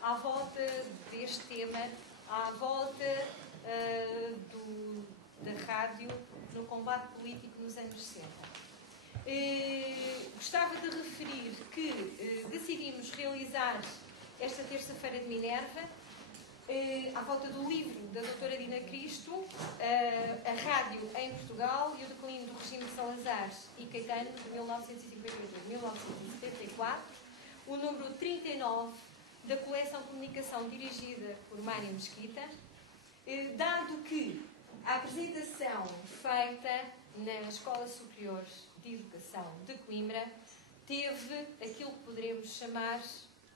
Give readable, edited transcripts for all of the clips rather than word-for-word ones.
À volta deste tema, à volta da rádio no combate político nos anos 60. Gostava de referir que decidimos realizar esta terça-feira de Minerva, à volta do livro da doutora Dina Cristo, a rádio em Portugal e o declínio do regime de Salazar e Caetano de 1958 a 1974, o número 39 da coleção Comunicação dirigida por Mário Mesquita, dado que a apresentação feita na Escola Superior de Educação de Coimbra teve aquilo que poderemos chamar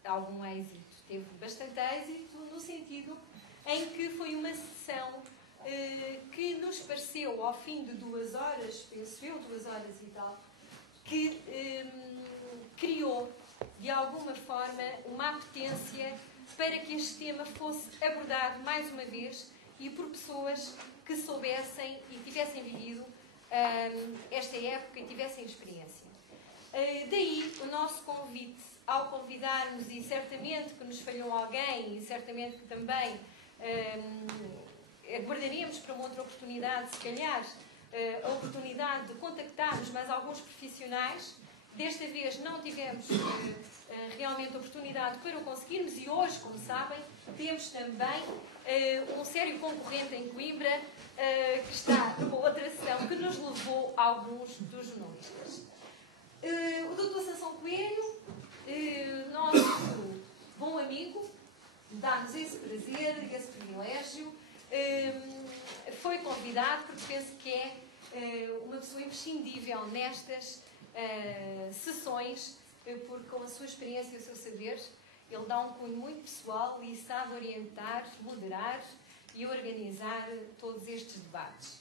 algum êxito. Teve bastante êxito no sentido em que foi uma sessão que nos pareceu, ao fim de 2 horas, penso eu, 2 horas e tal, que criou, de alguma forma, uma apetência para que este tema fosse abordado mais uma vez e por pessoas que soubessem e tivessem vivido esta época e tivessem experiência. Daí o nosso convite, ao convidarmos, e certamente que nos falhou alguém, e certamente que também aguardaríamos para uma outra oportunidade, se calhar, a oportunidade de contactarmos mais alguns profissionais. Desta vez não tivemos realmente a oportunidade para o conseguirmos e hoje, como sabem, temos também um sério concorrente em Coimbra que está numa outra sessão que nos levou a alguns dos jornalistas. O Dr. Sansão Coelho, nosso bom amigo, dá-nos esse prazer e esse privilégio, foi convidado porque penso que é uma pessoa imprescindível nestas sessões, porque com a sua experiência e o seu saber, ele dá um cunho muito pessoal e sabe orientar, moderar e organizar todos estes debates.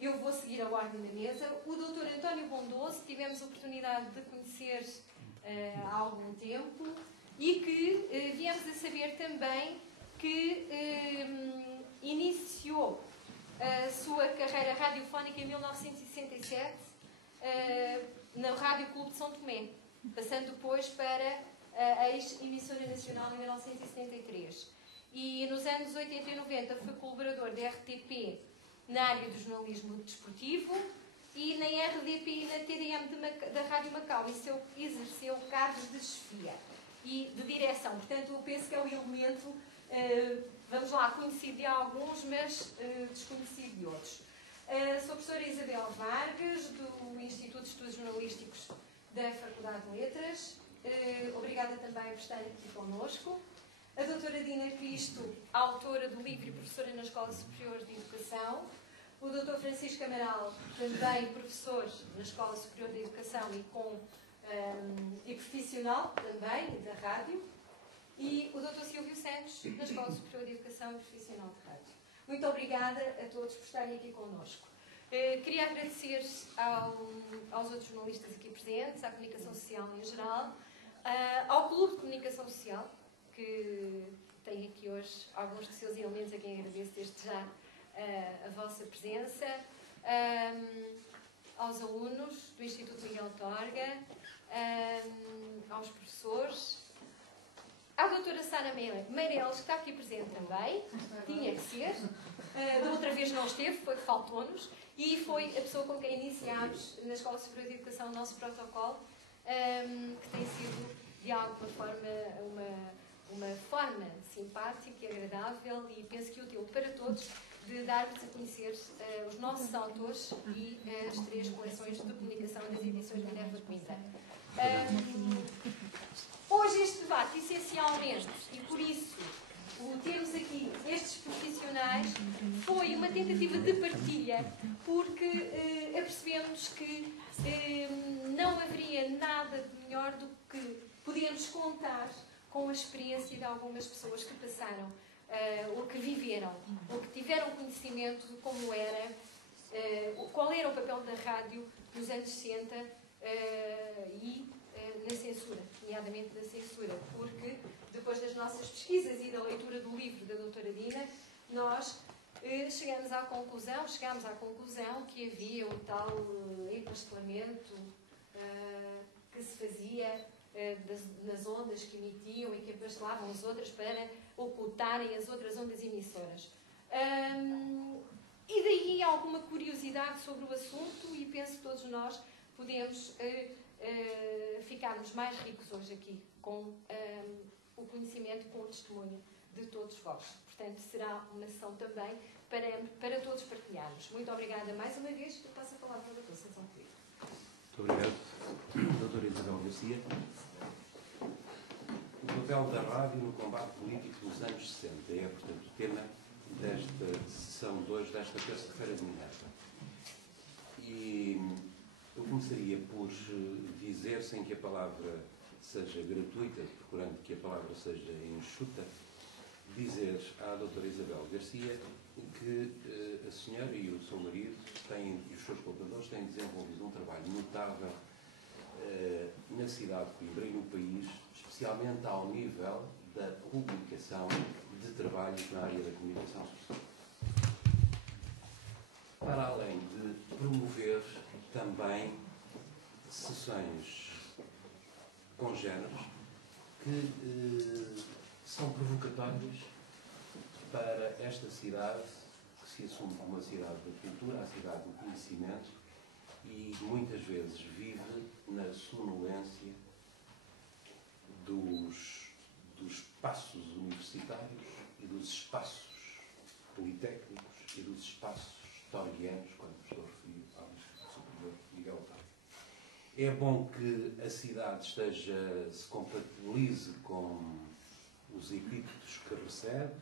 Eu vou seguir a ordem da mesa. O Dr. António Bondoso, tivemos a oportunidade de conhecer há algum tempo e que viemos a saber também que iniciou a sua carreira radiofónica em 1967 na Rádio Clube de São Tomé, passando depois para a ex-emissora nacional em 1973. E nos anos 80 e 90 foi colaborador da RTP na área do jornalismo desportivo e na RDP e na TDM da Rádio Macau exerceu cargos de chefia e de direção. Portanto, eu penso que é um elemento, vamos lá, conhecido de alguns, mas desconhecido de outros. Sou a professora Isabel Vargas, do Instituto de Estudos Jornalísticos da Faculdade de Letras. Obrigada também por estarem aqui connosco. A doutora Dina Cristo, autora do livro e professora na Escola Superior de Educação. O doutor Francisco Amaral, também professor na Escola Superior de Educação e profissional também da rádio. E o doutor Silvio Santos, na Escola Superior de Educação e profissional de rádio. Muito obrigada a todos por estarem aqui connosco. Queria agradecer aos outros jornalistas aqui presentes, à comunicação social em geral, ao Clube de Comunicação Social, que tem aqui hoje alguns de seus elementos, a quem agradeço desde já a vossa presença, aos alunos do Instituto Miguel Torga, aos professores, à doutora Sara Meireles, que está aqui presente também, tinha que ser, da outra vez não esteve, faltou-nos, e foi a pessoa com quem iniciámos na Escola Superior de Educação o nosso protocolo, que tem sido, de alguma forma, uma forma simpática e agradável e penso que útil para todos de dar-vos a conhecer os nossos autores e as 3 coleções de comunicação das edições Minerva de Coimbra. Hoje este debate, essencialmente, e por isso o termos aqui estes profissionais, foi uma tentativa de partilha, porque apercebemos que não haveria nada de melhor do que podermos contar com a experiência de algumas pessoas que passaram, ou que viveram, ou que tiveram conhecimento de como era, qual era o papel da rádio nos anos 60 e na censura, nomeadamente na censura, porque depois das nossas pesquisas e da leitura do livro da doutora Dina, nós chegámos à conclusão que havia um tal empastelamento que se fazia nas ondas que emitiam e que empastelavam as outras para ocultarem as outras ondas emissoras. E daí alguma curiosidade sobre o assunto, e penso que todos nós podemos ficarmos mais ricos hoje aqui com o conhecimento, com o testemunho de todos vós. Portanto, será uma sessão também para todos partilharmos. Muito obrigada mais uma vez. Eu passo a palavra ao Dr. Sansão Coelho. Muito obrigado, Doutora Isabel Garcia. O papel da rádio no combate político dos anos 60 é, portanto, o tema desta sessão 2 desta terça-feira de Minerva. E eu começaria por dizer, sem que a palavra seja gratuita, procurando que a palavra seja enxuta, dizer à doutora Isabel Garcia que a senhora e o seu marido e os seus colaboradores têm desenvolvido um trabalho notável na cidade de Coimbra e no país, especialmente ao nível da publicação de trabalhos na área da comunicação social. Para além de promover também sessões congêneres que são provocatórias para esta cidade, que se assume como a cidade da cultura, a cidade do conhecimento, e muitas vezes vive na sonolência dos espaços universitários e dos espaços politécnicos e dos espaços historianos, quando estou a referir ao Instituto Superior Miguel Otávio. É bom que a cidade se compatibilize com os epítetos que recebe,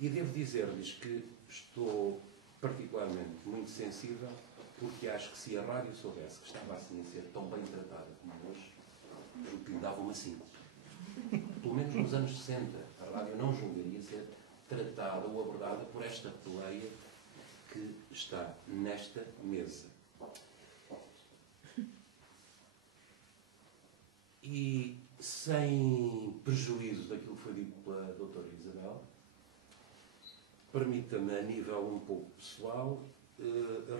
e devo dizer-lhes que estou particularmente muito sensível, porque acho que se a rádio soubesse que estava assim a ser tão bem tratada como hoje, eu que lhe dava uma 5. Pelo menos nos anos 60, a rádio não julgaria ser tratada ou abordada por esta peleia que está nesta mesa. E sem prejuízo daquilo que foi dito pela doutora Isabel, permita-me, a nível um pouco pessoal,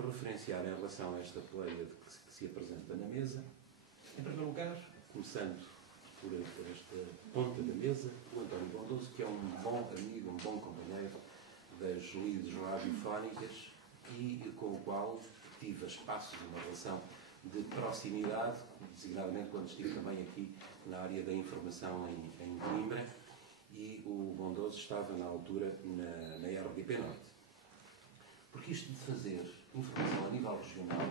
referenciar em relação a esta peleia que se apresenta na mesa. Em primeiro lugar, começando por esta ponta da mesa, o António Bondoso, que é um bom amigo, um bom companheiro das lides radiofónicas e com o qual tive a espaço de uma relação de proximidade, designadamente quando estive também aqui na área da informação em Coimbra, e o Bondoso estava na altura na RDP Norte. Porque isto de fazer informação a nível regional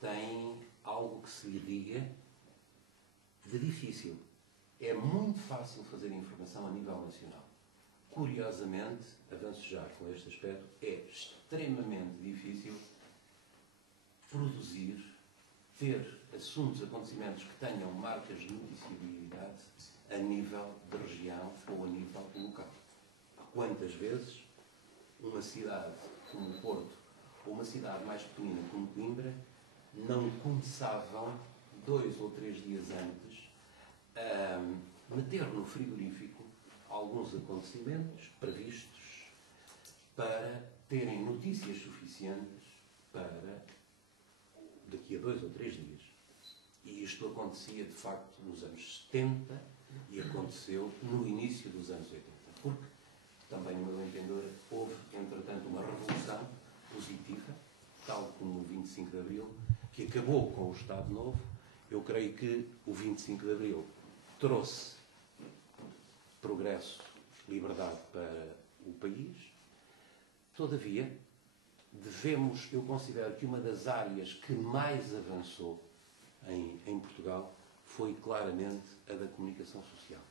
tem algo que se lhe diga de difícil. É muito fácil fazer informação a nível nacional. Curiosamente, avanço já com este aspecto, é extremamente difícil produzir, ter assuntos, acontecimentos que tenham marcas de noticiabilidade a nível de região ou a nível local. Quantas vezes uma cidade como o Porto ou uma cidade mais pequenina como Coimbra não começavam 2 ou 3 dias antes a meter no frigorífico alguns acontecimentos previstos para terem notícias suficientes para daqui a 2 ou 3 dias. E isto acontecia, de facto, nos anos 70 e aconteceu no início dos anos 80. Porque, também no meu entender, houve, entretanto, uma revolução positiva, tal como o 25 de Abril, que acabou com o Estado Novo. Eu creio que o 25 de Abril trouxe progresso, liberdade para o país. Todavia, eu considero que uma das áreas que mais avançou em Portugal foi claramente a da comunicação social.